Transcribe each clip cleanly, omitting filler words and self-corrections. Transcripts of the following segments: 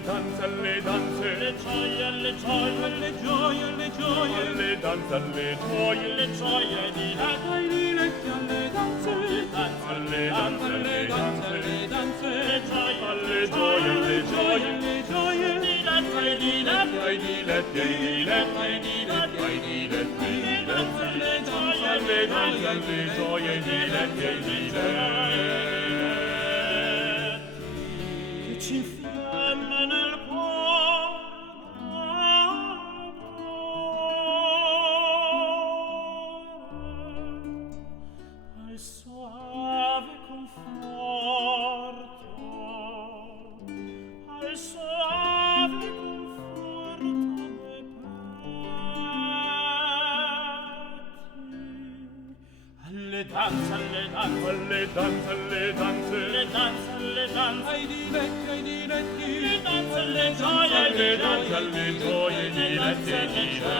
danze, alle danze, alle gioie, alle gioie, alle gioie, alle gioie, alle danze, alle gioie, alle gioie di Natale. ai diletti, alle danze, alle danze, alle danze, alle danze, alle gioie, alle gioie, alle gioie, Di Natale, di Natale, ai diletti, ai diletti, ai diletti, ai diletti, alle danze, alle gioie, alle danze, alle gioie, ai diletti, ai diletti. che ci infiamma nel cuore al soave conforto, al soave conforto dei petti. Alle danze, alle danze, Alle danze, alle danze, alle danze, alle danze, ai diletti, ai diletti, alle danze, alle gioie, alle danze, alle gioie, ai diletti, ai diletti.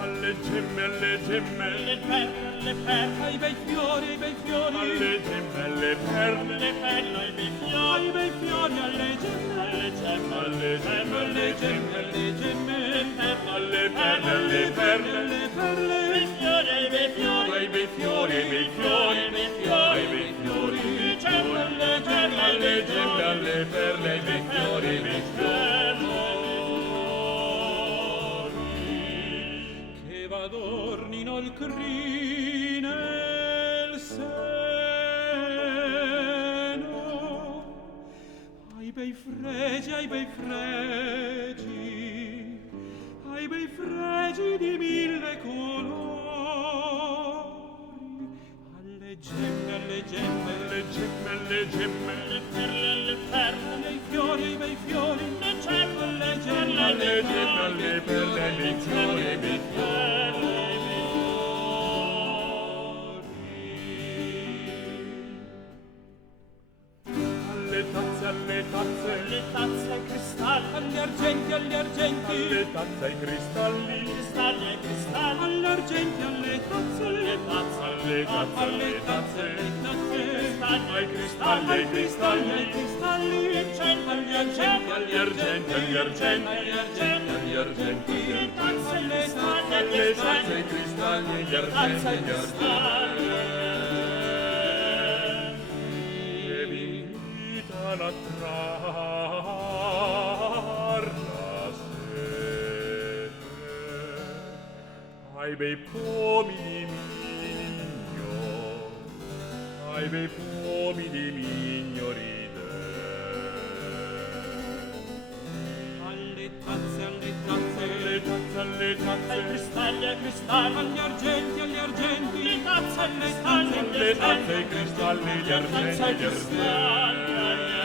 Alle gemme, alle gemme, alle perle, ai bei fiori, ai bei fiori, alle gemme, alle perle, alle perle, ai bei ai fiori, bei fiori, alle gemme, alle gemme, alle gemme, alle gemme, alle gemme, alle perle, alle perle, alle perle, ai fiori, ai bei fiori, ai bei fiori, ai bei fiori, ai bei fiori, alle gemme, alle gemme, alle perle, ai bei fiori, ai bei fiori. che v'adornino il crine e il seno, ai bei fregi, ai bei fregi, ai bei fregi di mille colori, alle gemme, alle gemme, Alle gemme, alle gemme, alle perle, alle perle, ai fiori, ai bei fiori, alle gemme, alle gemme, alle gemme, alle perle, ai bei fiori, ai bei alle tazze, alle tazze, alle tazze ai cristalli, agli argenti, agli argenti, alle tazze, ai cristalli, cristalli ai cristalli, agli argenti, alle tazze, alle tazze, alle tazze, alle tazze, alle tazze, ai cristalli, ai cristalli, ai cristalli, agli argenti, agli argenti, agli argenti, agli argenti, agli argenti, alle tazze, ai cristalli, ai alle tazze, ai cristalli, cristalli, agli tazze argenti, ai agli cristalli. argenti, che vi invitano a trar la sete ai bei pomi di migno, ai bei pomi di migno ride. alle tazze, alle tazze, Alle tazze, alle Ai tazze, cristalli, ai cristalli, agli argenti, agli argenti, alle tazze, ai cristalli, alle tazze, ai cristalli, agli argenti, agli argenti. alle